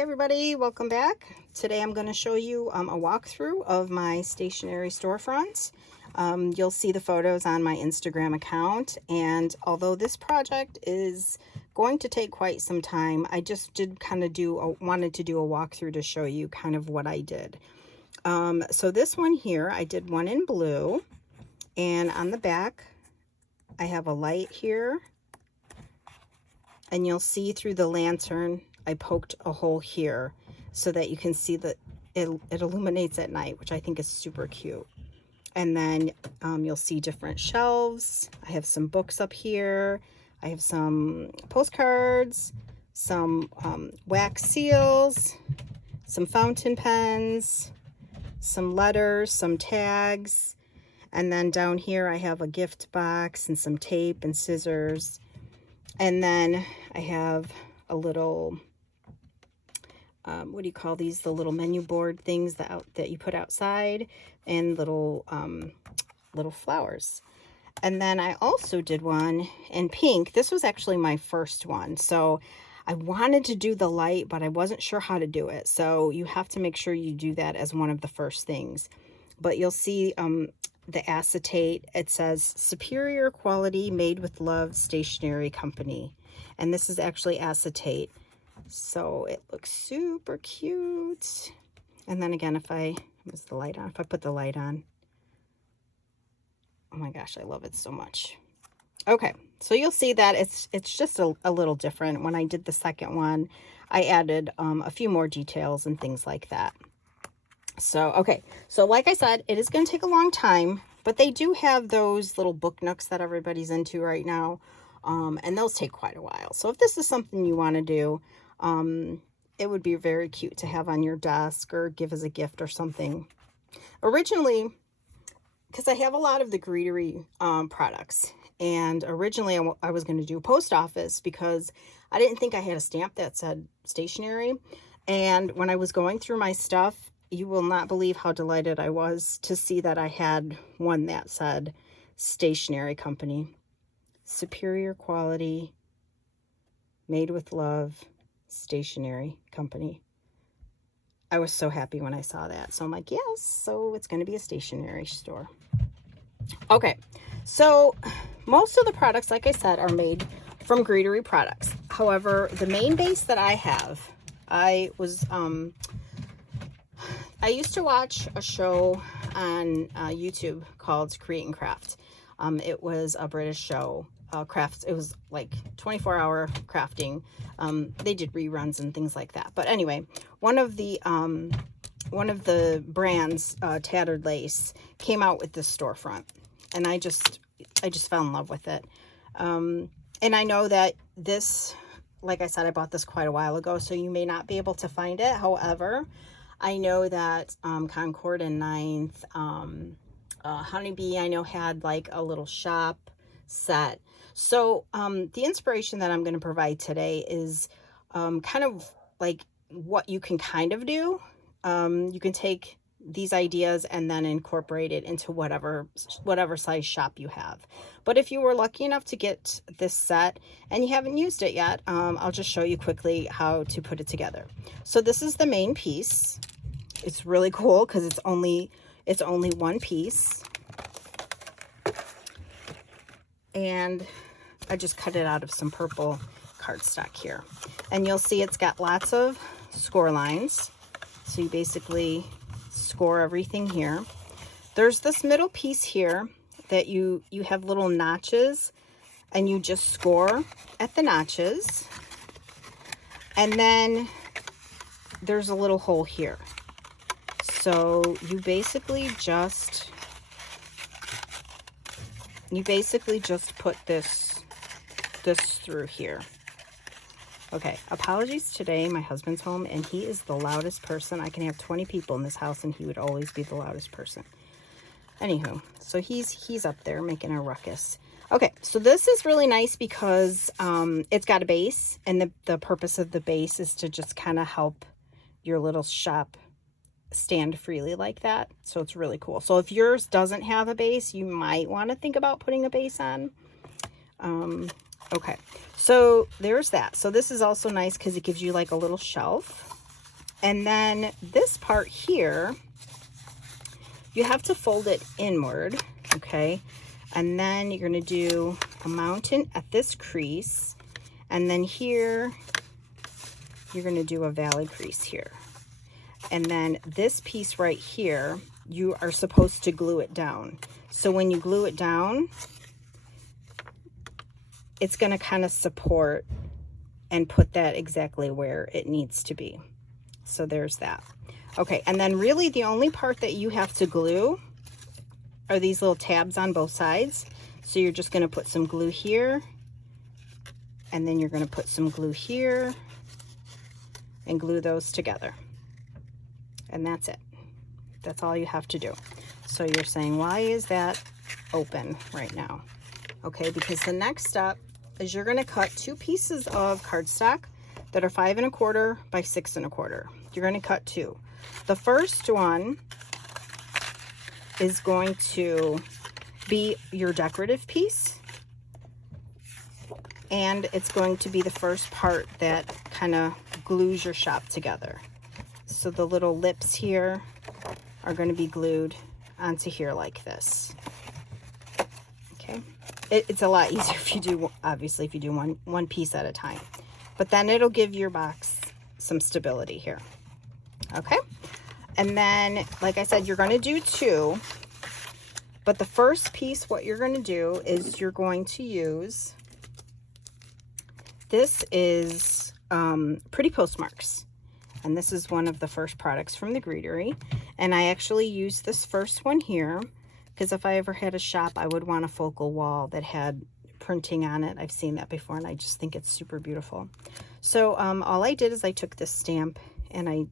Hey everybody, welcome back. Today I'm going to show you a walkthrough of my stationery storefront. You'll see the photos on my Instagram account, and although this project is going to take quite some time, I just wanted to do a walkthrough to show you kind of what I did. So this one here, I did one in blue, and on the back I have a light here, and you'll see through the lantern I poked a hole here so that you can see that it illuminates at night, which I think is super cute. And then you'll see different shelves. I have some books up here. I have some postcards, some wax seals, some fountain pens, some letters, some tags. And then down here I have a gift box and some tape and scissors. And then I have a little, what do you call these? The little menu board things that you put outside, and little flowers. And then I also did one in pink. This was actually my first one. So I wanted to do the light, but I wasn't sure how to do it. So you have to make sure you do that as one of the first things. But you'll see the acetate. It says superior quality, made with love, stationery company. And this is actually acetate. So it looks super cute. And then again, if I put the light on, oh my gosh, I love it so much. Okay, so you'll see that it's just a little different. When I did the second one, I added a few more details and things like that. So, okay, so like I said, it is going to take a long time, but they do have those little book nooks that everybody's into right now, and those take quite a while. So if this is something you want to do, it would be very cute to have on your desk or give as a gift or something. Originally, because I have a lot of the Greetery products, and originally I was going to do a post office because I didn't think I had a stamp that said stationery. And when I was going through my stuff, you will not believe how delighted I was to see that I had one that said stationery company, superior quality, made with love, stationery company. I was so happy when I saw that. So I'm like, yes, so it's going to be a stationery store. Okay, so most of the products, like I said, are made from Greetery products. However, the main base that I have, I used to watch a show on YouTube called Create and Craft. It was a British show. It was like 24-hour crafting. They did reruns and things like that. But anyway, one of the brands, Tattered Lace, came out with this storefront, and I just fell in love with it. And I know that this, like I said, I bought this quite a while ago, so you may not be able to find it. However, I know that Concord and 9th, Honeybee, I know had like a little shop set. So the inspiration that I'm going to provide today is kind of like what you can kind of do. You can take these ideas and then incorporate it into whatever size shop you have. But if you were lucky enough to get this set and you haven't used it yet, I'll just show you quickly how to put it together. So this is the main piece. It's really cool because it's only one piece. And I just cut it out of some purple cardstock here. And you'll see it's got lots of score lines. So you basically score everything here. There's this middle piece here that you have little notches, and you just score at the notches. And then there's a little hole here. So you basically just put this through here. Okay, apologies today. My husband's home, and he is the loudest person. I can have 20 people in this house, and he would always be the loudest person. Anywho, so he's up there making a ruckus. Okay, so this is really nice because it's got a base, and the purpose of the base is to just kind of help your little shop stand freely like that. So it's really cool. So if yours doesn't have a base, you might want to think about putting a base on. Okay, so there's that. So this is also nice because it gives you like a little shelf. And then this part here, you have to fold it inward, okay? And then you're gonna do a mountain at this crease, and then here, you're gonna do a valley crease here. And then this piece right here, you are supposed to glue it down. So when you glue it down, it's gonna kind of support and put that exactly where it needs to be. So there's that. Okay, and then really the only part that you have to glue are these little tabs on both sides. So you're just gonna put some glue here, and then you're gonna put some glue here, and glue those together. And that's it. That's all you have to do. So you're saying, why is that open right now? Okay, because the next step is you're gonna cut 2 pieces of cardstock that are 5 1/4 by 6 1/4. You're gonna cut 2. The first one is going to be your decorative piece, and it's going to be the first part that kind of glues your shop together. So the little lips here are going to be glued onto here like this. Okay, it's a lot easier if you do, obviously, if you do one piece at a time, but then it'll give your box some stability here. Okay, and then like I said, you're going to do 2, but the first piece, what you're going to do is you're going to use, this is Pretty Postmarks. And this is one of the first products from the Greetery. And I actually used this first one here because if I ever had a shop, I would want a focal wall that had printing on it. I've seen that before, and I just think it's super beautiful. So all I did is I took this stamp and I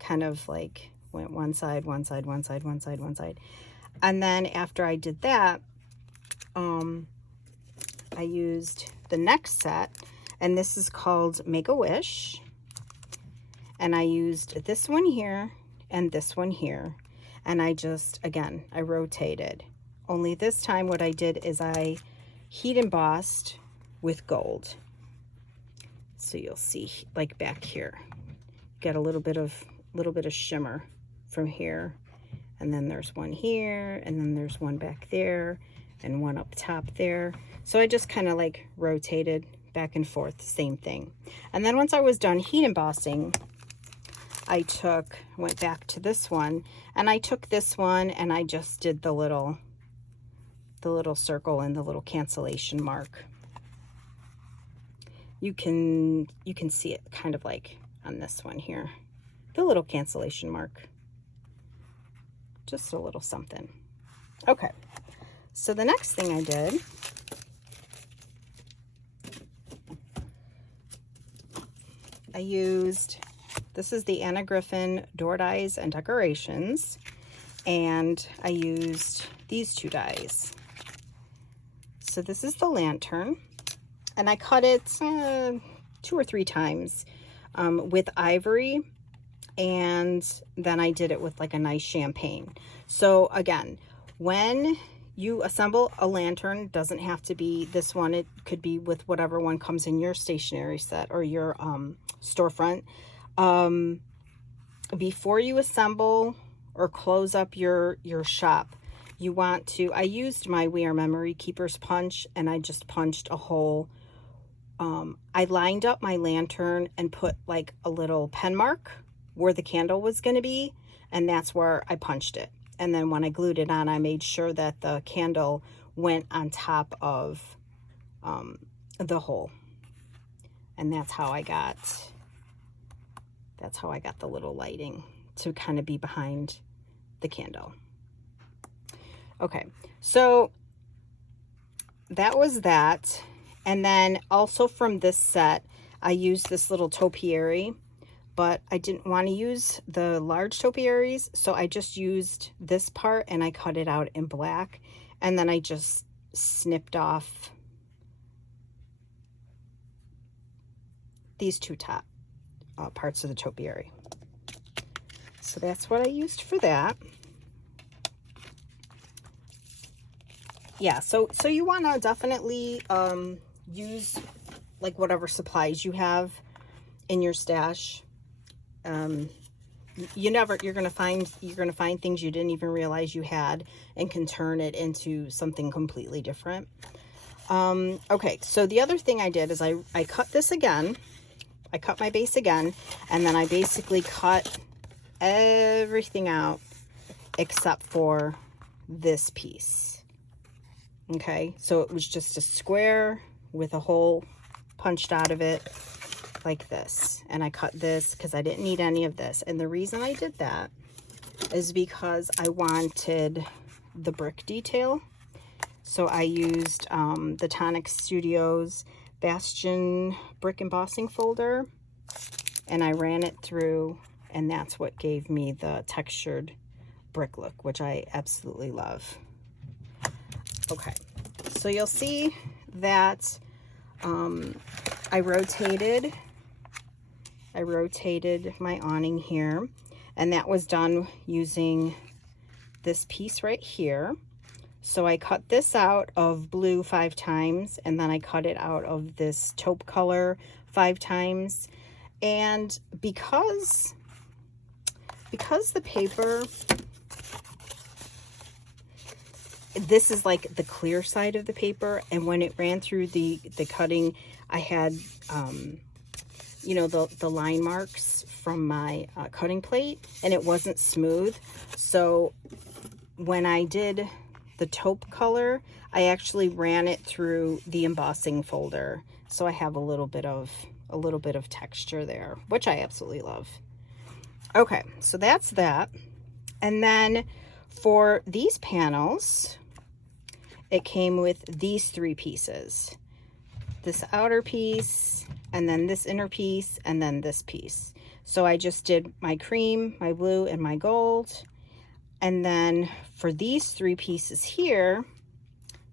kind of like went one side, one side, one side, one side, one side. And then after I did that, I used the next set, and this is called Make a Wish. And I used this one here and this one here. And I just, again, I rotated. Only this time what I did is I heat embossed with gold. So you'll see like back here, get a little bit of shimmer from here. And then there's one here, and then there's one back there, and one up top there. So I just kind of like rotated back and forth, same thing. And then once I was done heat embossing, I went back to this one, and I took this one and I just did the little circle and the little cancellation mark. You can see it kind of like on this one here, the little cancellation mark, just a little something. Okay, so the next thing I did, I used, this is the Anna Griffin Door Dies and Decorations, and I used these 2 dies. So this is the lantern, and I cut it 2 or 3 times with ivory, and then I did it with like a nice champagne. So again, when you assemble a lantern, doesn't have to be this one, it could be with whatever one comes in your stationery set or your storefront. Before you assemble or close up your shop, you want to, I used my We Are Memory Keepers punch, and I just punched a hole. I lined up my lantern and put like a little pen mark where the candle was going to be, and that's where I punched it. And then when I glued it on, I made sure that the candle went on top of the hole. And that's how I got the little lighting to kind of be behind the candle. Okay, so that was that. And then also from this set, I used this little topiary, but I didn't want to use the large topiaries, so I just used this part and I cut it out in black, and then I just snipped off these 2 top parts of the topiary. So that's what I used for that. Yeah, so you want to definitely use like whatever supplies you have in your stash. you're gonna find things you didn't even realize you had, and can turn it into something completely different. Okay, so the other thing I did is I cut this again. I cut my base again, and then I basically cut everything out except for this piece. Okay, so it was just a square with a hole punched out of it like this. And I cut this because I didn't need any of this. And the reason I did that is because I wanted the brick detail. So I used the Tonic Studios Bastion brick embossing folder, and I ran it through, and that's what gave me the textured brick look, which I absolutely love. Okay, so you'll see that I rotated my awning here, and that was done using this piece right here. So I cut this out of blue 5 times, and then I cut it out of this taupe color 5 times. And because the paper, this is like the clear side of the paper, and when it ran through the cutting, I had you know, the line marks from my cutting plate, and it wasn't smooth. So when I did the taupe color, I actually ran it through the embossing folder, so I have a little bit of texture there, which I absolutely love. Okay, so that's that. And then for these panels, it came with these 3 pieces. This outer piece, and then this inner piece, and then this piece. So I just did my cream, my blue, and my gold. And then for these 3 pieces here,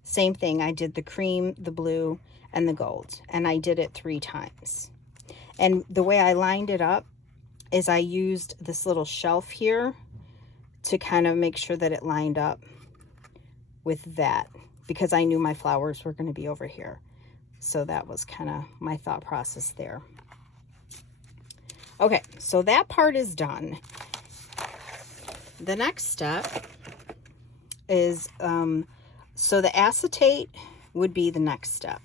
same thing. I did the cream, the blue, and the gold. And I did it 3 times. And the way I lined it up is I used this little shelf here to kind of make sure that it lined up with that, because I knew my flowers were going to be over here. So that was kind of my thought process there. Okay, so that part is done. The next step is, so the acetate would be the next step.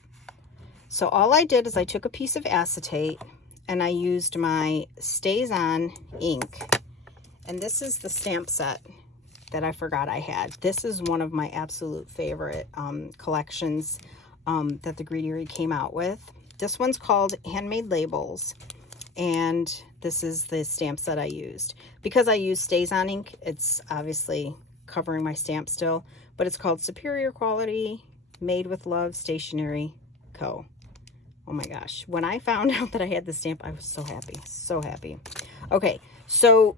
So all I did is I took a piece of acetate and I used my Stays On ink. And this is the stamp set that I forgot I had. This is one of my absolute favorite collections that the Greetery came out with. This one's called Handmade Labels. And this is the stamp set I used. Because I use Stays On ink, it's obviously covering my stamp still, but it's called Superior Quality, Made with Love, Stationery Co. Oh my gosh. When I found out that I had the stamp, I was so happy. So happy. Okay, so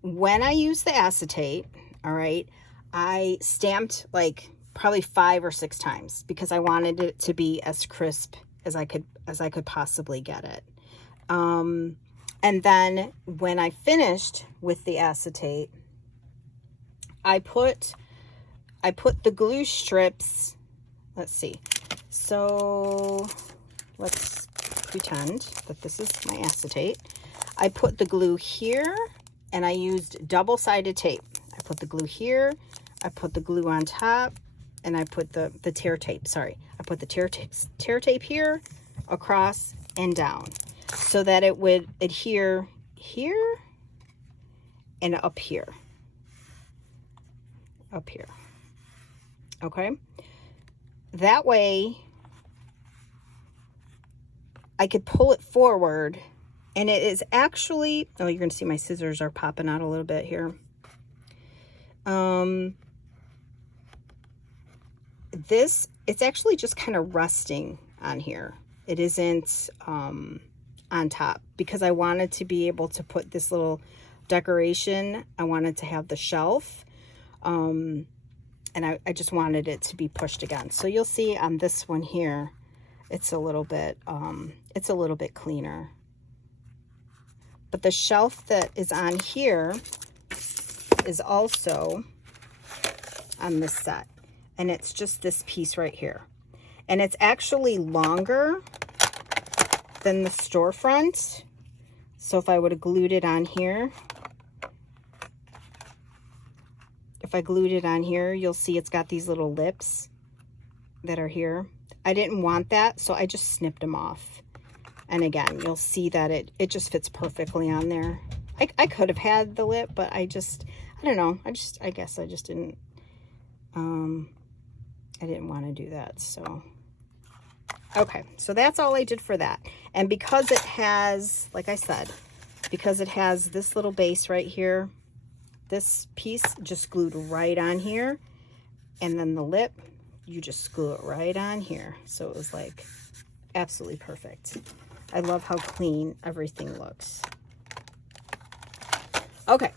when I used the acetate, all right, I stamped like probably 5 or 6 times because I wanted it to be as crisp as I could possibly get it. And then when I finished with the acetate, I put the glue strips, let's see. So let's pretend that this is my acetate. I put the glue here and I used double-sided tape. I put the glue here, I put the glue on top, and I put the tear tape, sorry. I put the tear tape here, across, and down, so that it would adhere here and up here. Up here. Okay? That way, I could pull it forward, and it is actually, oh, you're going to see my scissors are popping out a little bit here. It's actually just kind of resting on here. It isn't on top, because I wanted to be able to put this little decoration. I wanted to have the shelf, and I just wanted it to be pushed again. So you'll see on this one here, it's a little bit cleaner. But the shelf that is on here is also on this set, and it's just this piece right here, and it's actually longer than the storefront. So if I would have glued it on here, you'll see it's got these little lips that are here. I didn't want that, so I just snipped them off. And again, you'll see that it just fits perfectly on there. I could have had the lip, but I don't know. I guess I just didn't, I didn't want to do that. So, okay. So that's all I did for that. And because it has, like I said, because it has this little base right here, this piece just glued right on here. And then the lip, you just glue it right on here. So it was like absolutely perfect. I love how clean everything looks. Okay,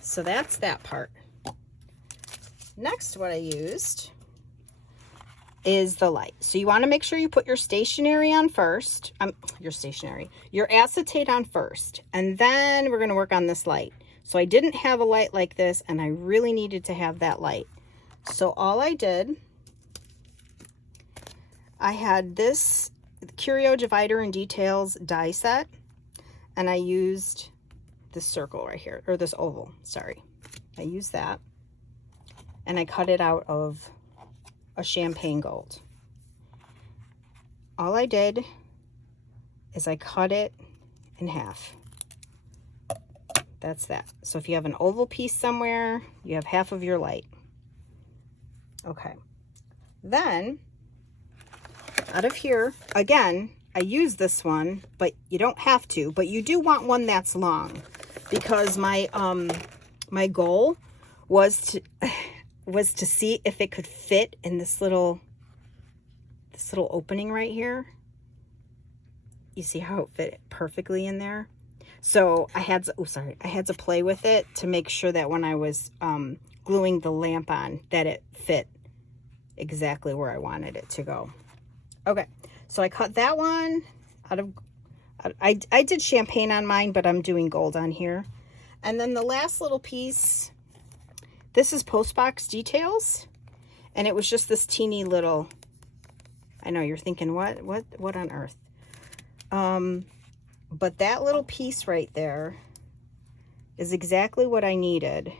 so that's that part. Next, what I used is the light. So you want to make sure you put your stationery on first. Your acetate on first. And then we're going to work on this light. So I didn't have a light like this, and I really needed to have that light. So all I did, I had this Curio Divider and Details die set, and I used this circle right here, or this oval, sorry. I used that, and I cut it out of a champagne gold. All I did is I cut it in half. That's that. So if you have an oval piece somewhere, you have half of your light. Okay. Then, out of here, again, I use this one, but you don't have to, but you do want one that's long, because my my goal was to see if it could fit in this little opening right here. You see how it fit perfectly in there? So I had to play with it to make sure that when I was gluing the lamp on, that it fit exactly where I wanted it to go. Okay, so I cut that one out of, I did champagne on mine, but I'm doing gold on here. And then the last little piece, this is Postbox Details, and it was just this teeny little, I know you're thinking, what on earth? But that little piece right there is exactly what I needed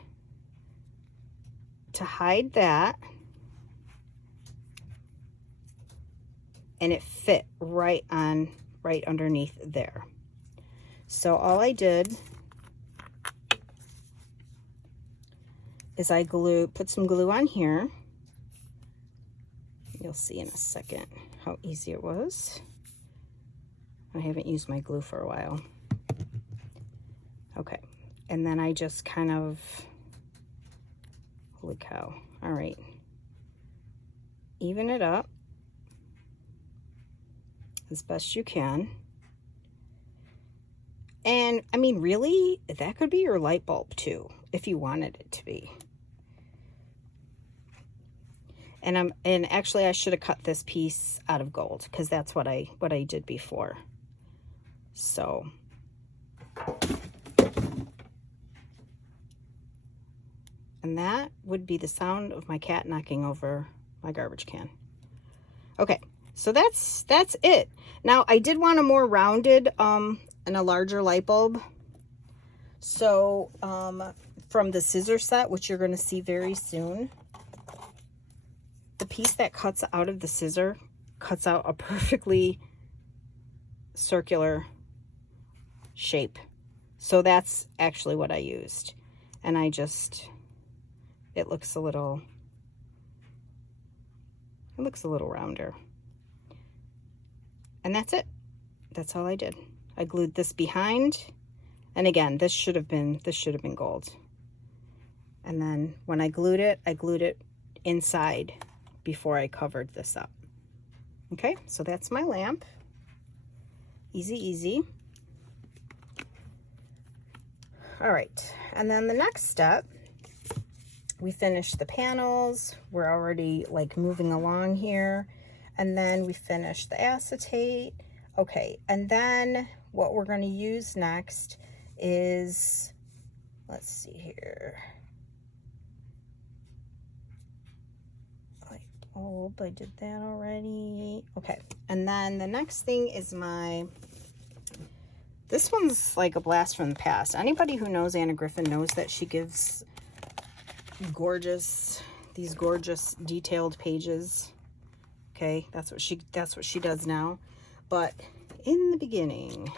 to hide that. And it fit right underneath there. So all I did is I put some glue on here. You'll see in a second how easy it was. I haven't used my glue for a while. Okay, and then I just kind of, holy cow, all right, even it up as best you can. And I mean, really, that could be your light bulb too, if you wanted it to be. And actually I should have cut this piece out of gold, because that's what I did before. So and that would be the sound of my cat knocking over my garbage can. Okay, so that's it. Now I did want a more rounded and a larger light bulb. So from the scissor set, which you're going to see very soon, the piece that cuts out of the scissor cuts out a perfectly circular shape. So that's actually what I used. And it looks a little rounder. And that's it. That's all I did. I glued this behind. And again, this should have been gold. And then when I glued it inside before I covered this up. Okay, so that's my lamp. Easy, easy. All right, and then the next step, we finished the panels. We're already like moving along here. And then we finished the acetate. Okay, and then what we're going to use next is, let's see here. Light bulb, I did that already. Okay, and then the next thing is my This one's like a blast from the past. Anybody who knows Anna Griffin knows that she gives these gorgeous detailed pages. Okay, that's what she does now. But in the beginning,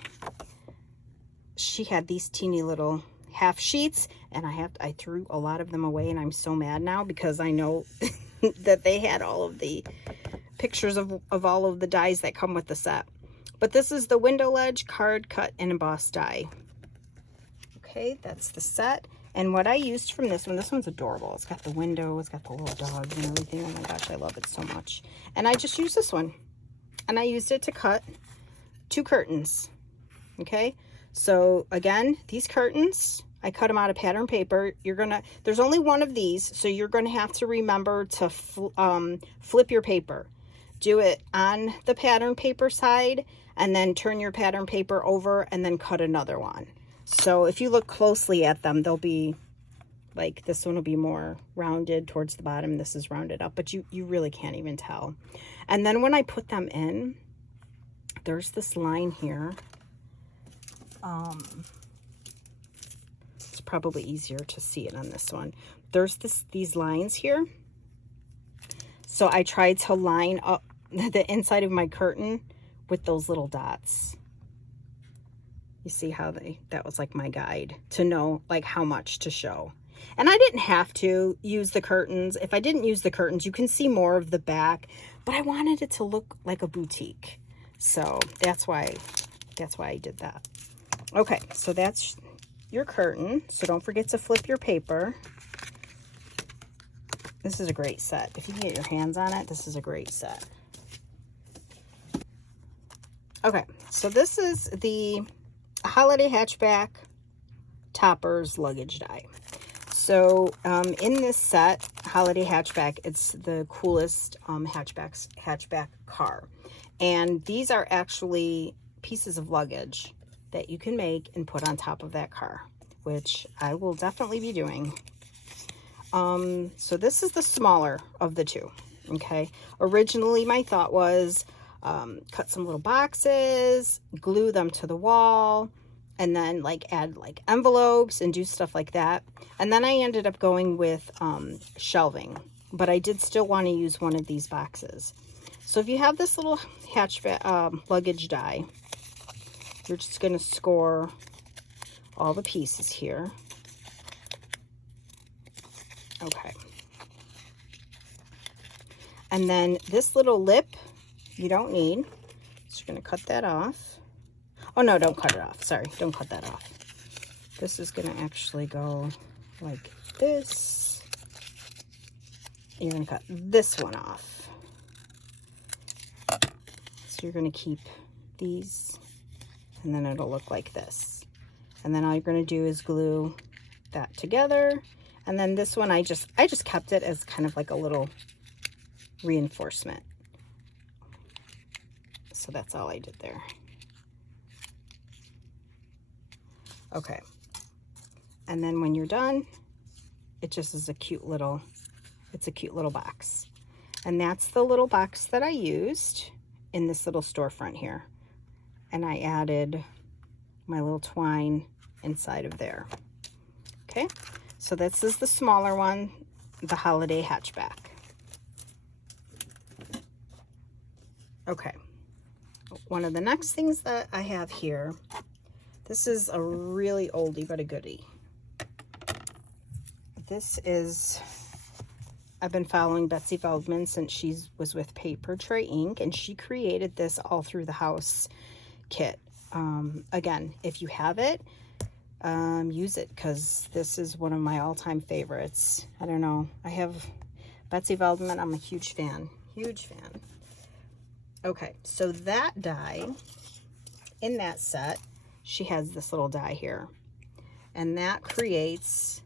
she had these teeny little half sheets, and I threw a lot of them away, and I'm so mad now because I know that they had all of the pictures of all of the dies that come with the set. But this is the window ledge, card, cut, and embossed die. Okay, that's the set. And what I used from this one's adorable. It's got the window, it's got the little dogs and everything. Oh my gosh, I love it so much. And I just used this one. And I used it to cut 2 curtains. Okay, so again, these curtains, I cut them out of pattern paper. There's only one of these, so you're gonna have to remember to flip your paper. Do it on the pattern paper side, and then turn your pattern paper over, and then cut another one. So if you look closely at them, they'll be like, this one will be more rounded towards the bottom. This is rounded up, but you really can't even tell. And then when I put them in, there's this line here. It's probably easier to see it on this one. There's these lines here. So I tried to line up the inside of my curtain with those little dots. You see how that was like my guide to know like how much to show. And I didn't have to use the curtains. If I didn't use the curtains, you can see more of the back, but I wanted it to look like a boutique. So that's why I did that. Okay, so that's your curtain. So don't forget to flip your paper. This is a great set. If you can get your hands on it, this is a great set. Okay, so this is the Holiday Hatchback Toppers Luggage Die. So in this set, Holiday Hatchback, it's the coolest hatchback car. And these are actually pieces of luggage that you can make and put on top of that car, which I will definitely be doing. So this is the smaller of the two, okay? Originally, my thought was cut some little boxes, glue them to the wall, and then like add like envelopes and do stuff like that. And then I ended up going with shelving, but I did still want to use one of these boxes. So if you have this little hatchback luggage die, you're just going to score all the pieces here. Okay. And then this little lip, you don't need. So you're going to cut that off. Oh, no, don't cut it off. Sorry, don't cut that off. This is going to actually go like this. You're going to cut this one off. So you're going to keep these, and then it'll look like this. And then all you're going to do is glue that together. And then this one, I just kept it as kind of like a little reinforcement. So that's all I did there. Okay. And then when you're done, it just is a cute little box. And that's the little box that I used in this little storefront here. And I added my little twine inside of there. Okay. So this is the smaller one, the Holiday Hatchback. Okay. One of the next things that I have here, this is a really oldie but a goodie. This is, I've been following Betsy Feldman since she was with Paper Tray Inc. and she created this all through the house kit. Again, if you have it, use it, because this is one of my all-time favorites. I don't know, I have Betsy Feldman. I'm a huge fan. Okay, so that die in that set, she has this little die here, and that creates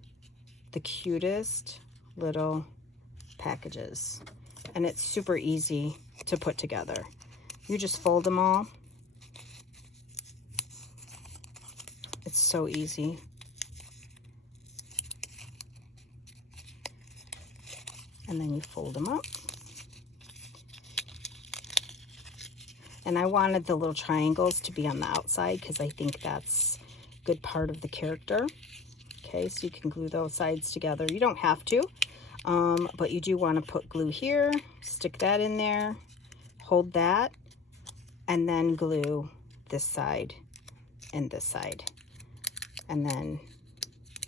the cutest little packages, and it's super easy to put together. You just fold them all. It's so easy. And then you fold them up. And I wanted the little triangles to be on the outside because I think that's a good part of the character. Okay, so you can glue those sides together. You don't have to, but you do want to put glue here, stick that in there, hold that, and then glue this side and this side. And then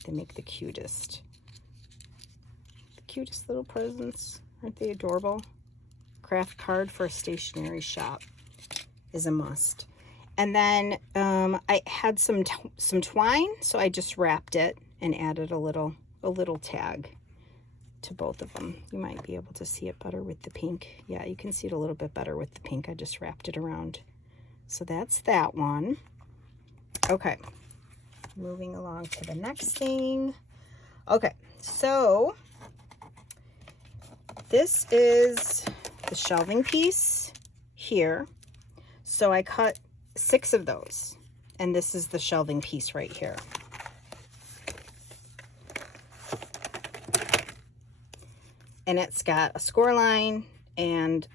they make the cutest little presents. Aren't they adorable? Craft card for a stationery shop is a must. And then I had some twine, so I just wrapped it and added a little tag to both of them. You might be able to see it better with the pink. Yeah, you can see it a little bit better with the pink. I just wrapped it around. So that's that one. Okay, moving along to the next thing. Okay, so this is the shelving piece here. So I cut 6 of those, and this is the shelving piece right here. And it's got a score line, and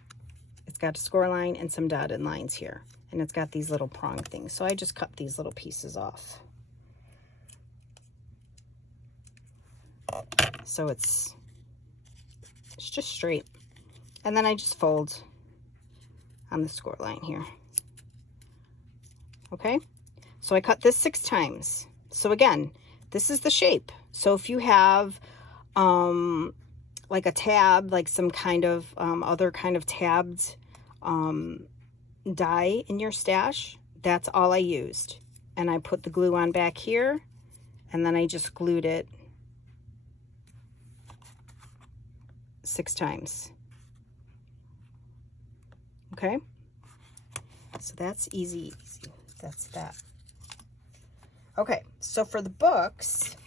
some dotted lines here. And it's got these little prong things. So I just cut these little pieces off. So it's just straight. And then I just fold on the score line here. Okay, so I cut this 6 times. So again, this is the shape. So if you have like a tab, like some kind of other kind of tabbed die in your stash, that's all I used. And I put the glue on back here, and then I just glued it 6 times. Okay, so that's easy. That's that. Okay, so for the books,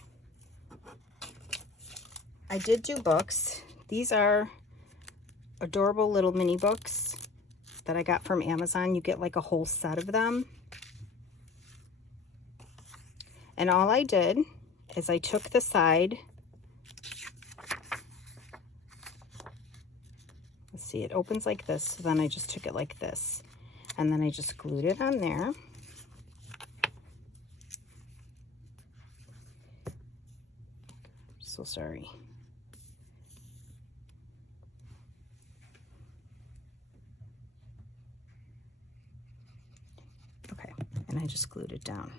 I did do books. These are adorable little mini books that I got from Amazon. You get like a whole set of them. And all I did is I took the side. Let's see, it opens like this. So then I just took it like this. And then I just glued it on there. So sorry. Okay, and I just glued it down.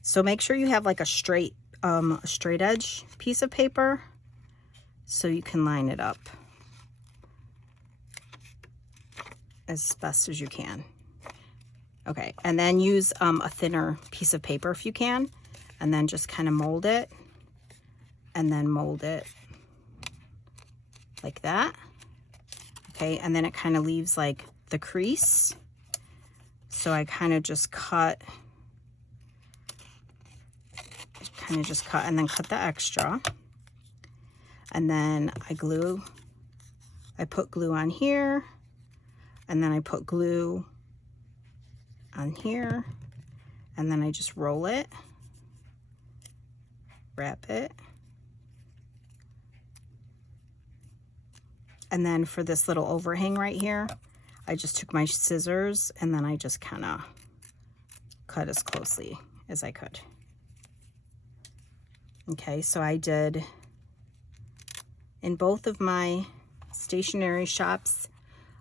So make sure you have like a straight edge piece of paper so you can line it up as best as you can. Okay, and then use a thinner piece of paper if you can, and then just kind of mold it, and then mold it like that. Okay, and then it kind of leaves like the crease. So I kind of just cut, and then cut the extra. And then I put glue on here, and then I put glue on here, and then I just roll it, wrap it. And then for this little overhang right here, I just took my scissors and then I just kind of cut as closely as I could. Okay, so I did, in both of my stationery shops,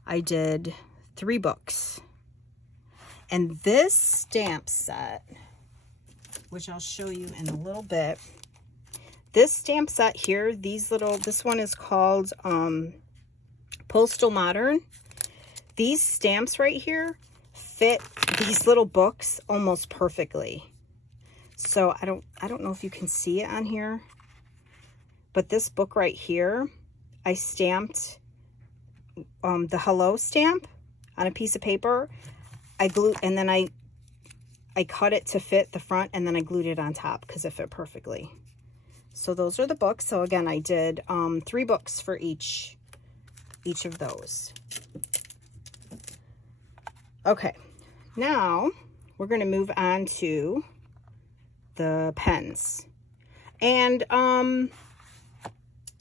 I did 3 books. And this stamp set, which I'll show you in a little bit, this stamp set here, this one is called Postal Modern. These stamps right here fit these little books almost perfectly. So I don't know if you can see it on here, but this book right here, I stamped the hello stamp on a piece of paper. I glued, and then I cut it to fit the front, and then I glued it on top because it fit perfectly. So those are the books. So again, I did 3 books for each of those. Okay, now we're going to move on to the pens. And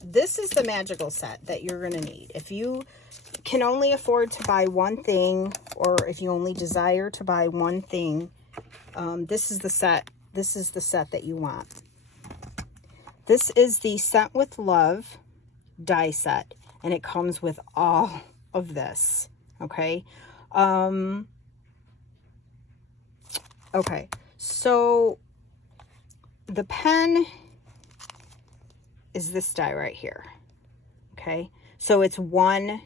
this is the magical set that you're going to need. If you can only afford to buy one thing, or if you only desire to buy one thing, this is the set. This is the set that you want. This is the Sent with Love die set, and it comes with all of this. Okay. Okay. So the pen is this die right here. Okay. So it's one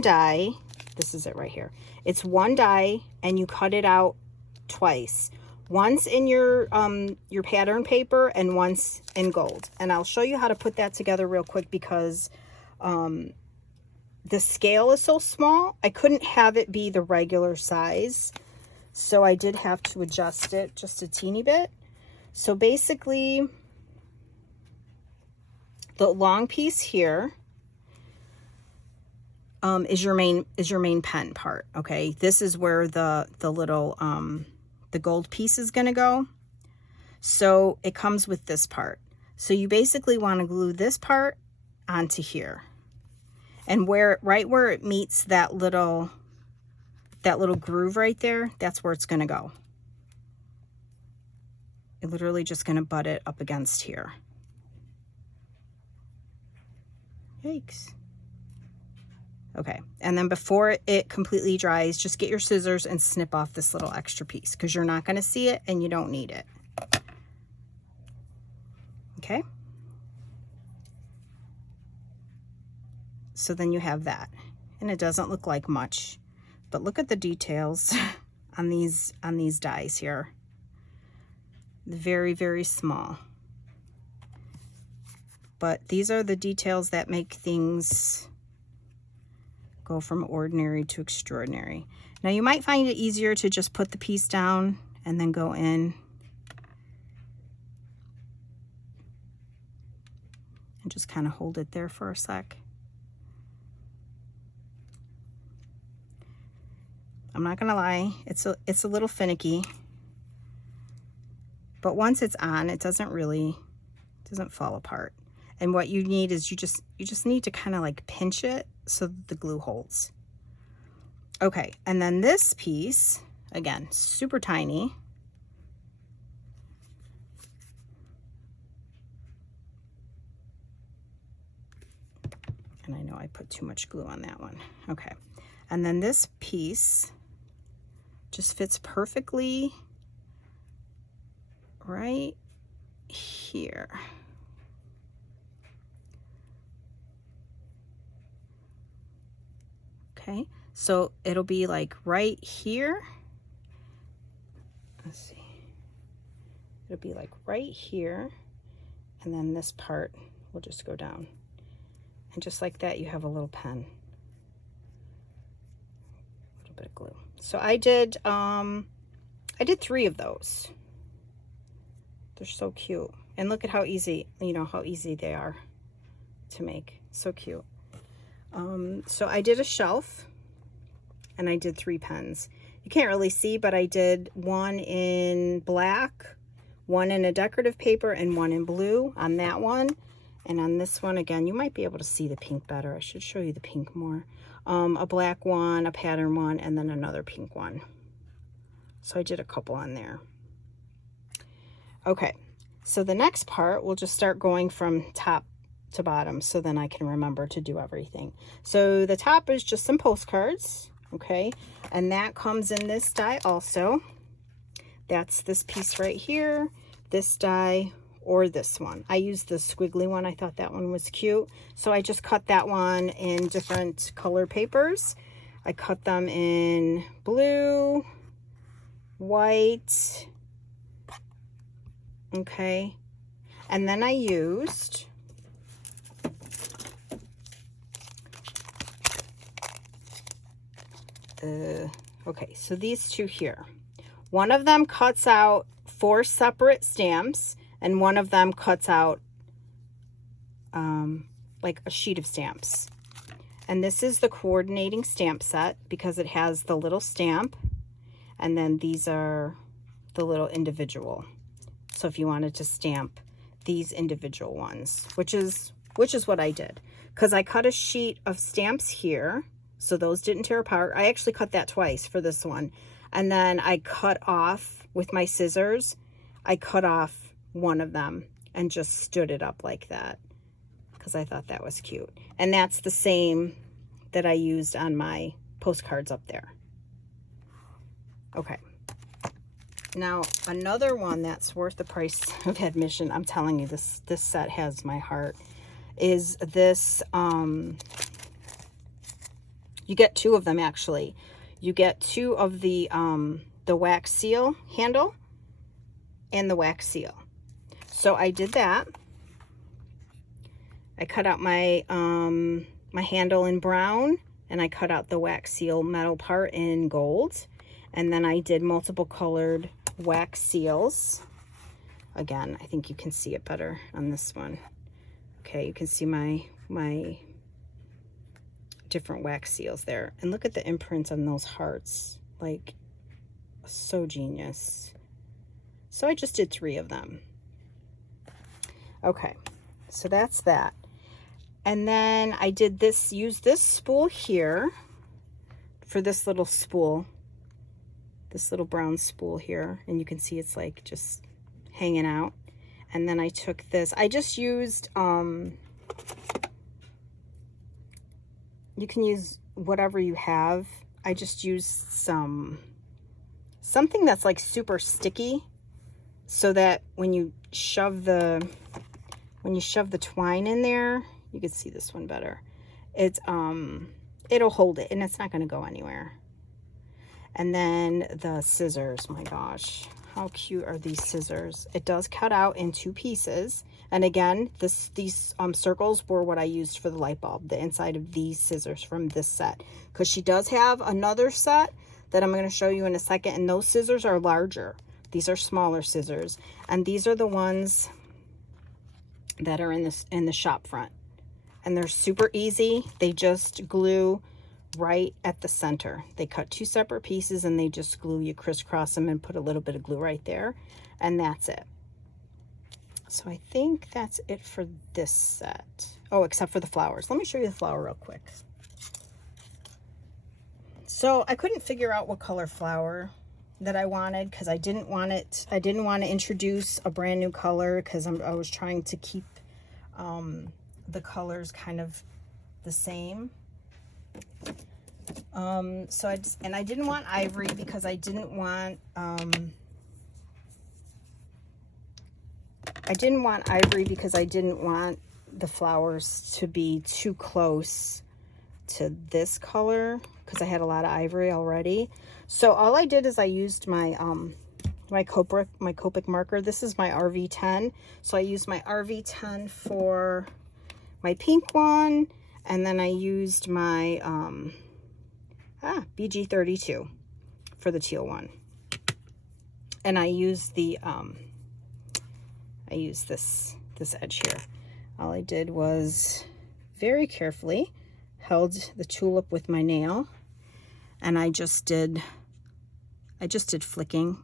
die. This is it right here. It's one die, and you cut it out twice. Once in your pattern paper and once in gold. And I'll show you how to put that together real quick, because the scale is so small. I couldn't have it be the regular size, so I did have to adjust it just a teeny bit. So basically, the long piece here is your main pen part. Okay, this is where the little the gold piece is going to go. So it comes with this part. So you basically want to glue this part onto here, and right where it meets that little groove right there, that's where it's going to go. You're literally just going to butt it up against here. Yikes. Okay, and then before it completely dries, just get your scissors and snip off this little extra piece, because you're not going to see it and you don't need it. Okay. So then you have that, and it doesn't look like much, but look at the details on these dies here. Very, very small. But these are the details that make things go from ordinary to extraordinary. Now you might find it easier to just put the piece down and then go in and just kind of hold it there for a sec. I'm not gonna lie, it's a little finicky, but once it's on, it doesn't fall apart. And what you need is you just need to kind of like pinch it so that the glue holds. Okay, and then this piece, again, super tiny. And I know I put too much glue on that one. Okay, and then this piece just fits perfectly right here. Okay, so it'll be like right here. Let's see. It'll be like right here, and then this part will just go down. And just like that, you have a little pen. A little bit of glue. So I did 3 of those. They're so cute. And look at how easy, how easy they are to make. So cute. So I did a shelf, and I did 3 pens. You can't really see, but I did one in black, one in a decorative paper, and one in blue on that one. And on this one, again, you might be able to see the pink better. I should show you the pink more. A black one, a pattern one, and then another pink one. So I did a couple on there. Okay, so the next part, we'll just start going from top to bottom, so then I can remember to do everything. So the top is just some postcards, okay, and that comes in this die also. That's this piece right here, this die, or this one. I used the squiggly one. I thought that one was cute, so I just cut that one in different color papers. I cut them in blue, white, okay, and then I used okay, so these two here. One of them cuts out 4 separate stamps, and one of them cuts out like a sheet of stamps. And this is the coordinating stamp set, because it has the little stamp, and then these are the little individual. So if you wanted to stamp these individual ones, which is what I did, because I cut a sheet of stamps here, So those didn't tear apart. I actually cut that twice for this one. And then I cut off with my scissors, I cut off one of them and just stood it up like that because I thought that was cute. And that's the same that I used on my postcards up there. Okay. Now, another one that's worth the price of admission, I'm telling you, this set has my heart, is this, you get two of them actually. You get two of the wax seal handle and the wax seal. So I did that. I cut out my, my handle in brown, and I cut out the wax seal metal part in gold. And then I did multiple colored wax seals. Again, I think you can see it better on this one. Okay, you can see my different wax seals there. And look at the imprints on those hearts. Like, so genius. So I just did 3 of them. Okay, so that's that. And then I did this, use this spool here for this little spool. This little brown spool here, and you can see it's like just hanging out. And then I took this, I just used, you can use whatever you have. I just used something that's like super sticky, so that when you shove the twine in there, you can see this one better. It's it'll hold it and it's not going to go anywhere. And then the scissors, my gosh, how cute are these scissors? It does cut out in 2 pieces. And again, these circles were what I used for the light bulb, the inside of these scissors from this set. Because she does have another set that I'm going to show you in a second, and those scissors are larger. These are smaller scissors. And these are the ones that are in the shop front. And they're super easy. They just glue right at the center. They cut 2 separate pieces and they just glue, you crisscross them and put a little bit of glue right there, and that's it. So I think that's it for this set. Oh, except for the flowers. Let me show you the flower real quick. So I couldn't figure out what color flower that I wanted because I didn't want to introduce a brand new color because I was trying to keep the colors kind of the same. So I didn't want ivory because I didn't want the flowers to be too close to this color because I had a lot of ivory already. So all I did is I used my my Copic marker. This is my RV10. So I used my RV10 for my pink one, and then I used my BG32 for the teal one. And I used the this edge here. All I did was very carefully held the tulip with my nail, and I just did flicking.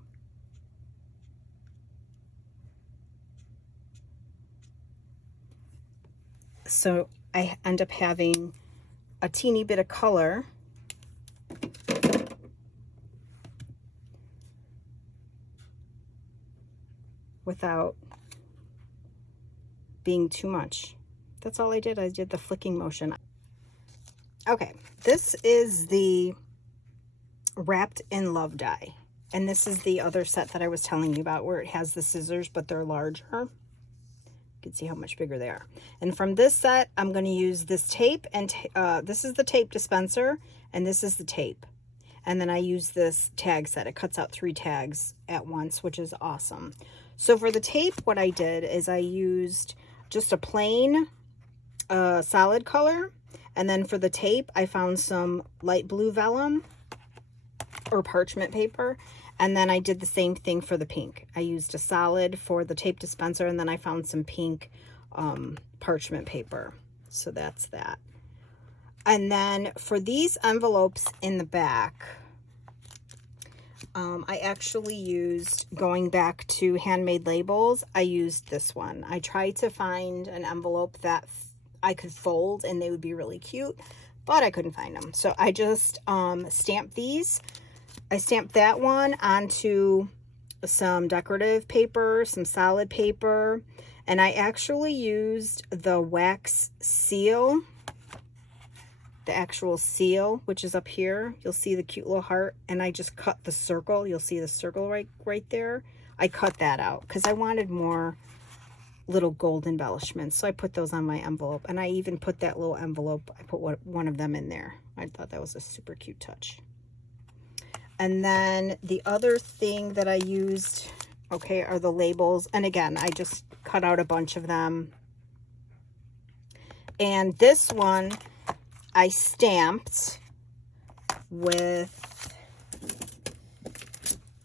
So I end up having a teeny bit of color without being too much. That's all I did. I did the flicking motion. Okay, this is the Wrapped in Love die. And this is the other set that I was telling you about where it has the scissors, but they're larger. You can see how much bigger they are. And from this set, I'm going to use this tape, and this is the tape dispenser, and this is the tape. And then I use this tag set. It cuts out 3 tags at once, which is awesome. So for the tape, what I did is I used just a plain solid color. And then for the tape, I found some light blue vellum or parchment paper. And then I did the same thing for the pink. I used a solid for the tape dispenser, and then I found some pink parchment paper. So that's that. And then for these envelopes in the back, I actually used, going back to Handmade labels, I used this one. I tried to find an envelope that I could fold and they would be really cute, but I couldn't find them. So I just stamped these. I stamped that one onto some decorative paper, some solid paper, and I actually used the wax seal, the actual seal, which is up here. You'll see the cute little heart, and I just cut the circle. You'll see the circle right there. I cut that out because I wanted more little gold embellishments, so I put those on my envelope, and I even put that little envelope, I put one of them in there. I thought that was a super cute touch. And then the other thing that I used, okay, are the labels. And again, I just cut out a bunch of them. And this one I stamped with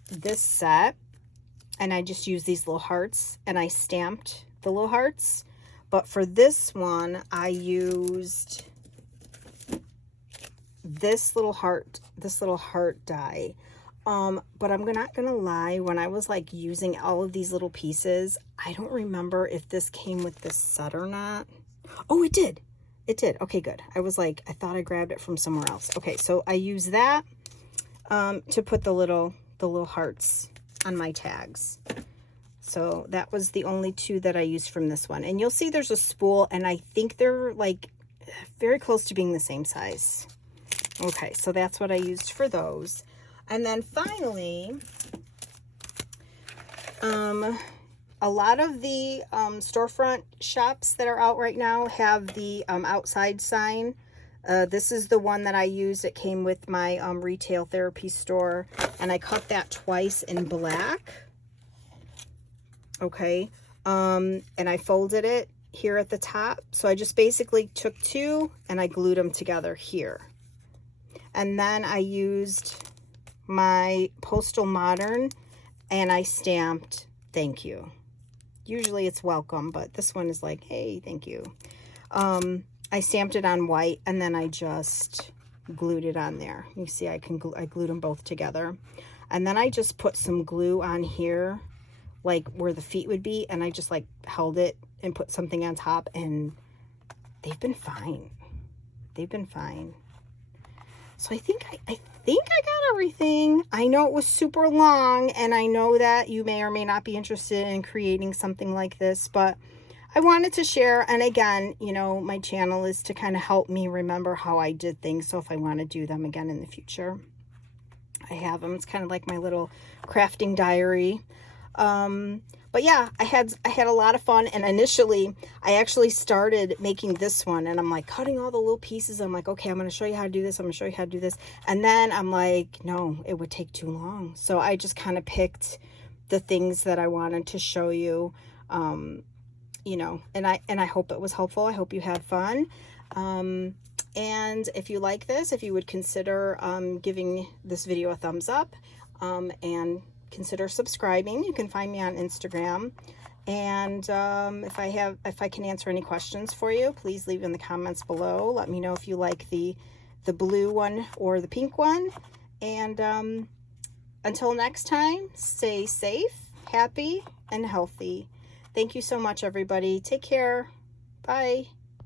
this set. And I just used these little hearts, and I stamped the little hearts. But for this one, I used this little heart die. But I'm not gonna lie, when I was like using all of these little pieces, I don't remember if this came with this set or not. Oh, it did. It did. Okay, good. I was like, I thought I grabbed it from somewhere else. Okay, so I used that to put the little hearts on my tags. So that was the only two that I used from this one. And you'll see there's a spool, and I think they're like very close to being the same size. Okay, so that's what I used for those. And then finally, a lot of the storefront shops that are out right now have the outside sign. This is the one that I used. It came with my retail therapy store, and I cut that twice in black. Okay, and I folded it here at the top. So I just basically took two and I glued them together here. And then I used my Postal Modern, and I stamped thank you. Usually it's welcome, but this one is like, hey, thank you. I stamped it on white, and then I just glued it on there. You see, I glued them both together. And then I just put some glue on here, like where the feet would be, and I just like held it and put something on top, and they've been fine. They've been fine. So I think I got everything. I know it was super long, and I know that you may or may not be interested in creating something like this, but I wanted to share. And again, you know, my channel is to kind of help me remember how I did things. So if I want to do them again in the future, I have them. It's kind of like my little crafting diary. But yeah, I had a lot of fun. And initially I actually started making this one, and I'm like cutting all the little pieces. I'm like, okay, I'm going to show you how to do this. I'm going to show you how to do this. And then I'm like, no, it would take too long. So I just kind of picked the things that I wanted to show you, you know, and I hope it was helpful. I hope you had fun. And if you like this, if you would consider, giving this video a thumbs up, and consider subscribing. You can find me on Instagram, and if I can answer any questions for you, please leave in the comments below. Let me know if you like the blue one or the pink one. And until next time, stay safe, happy, and healthy. Thank you so much, everybody. Take care. Bye.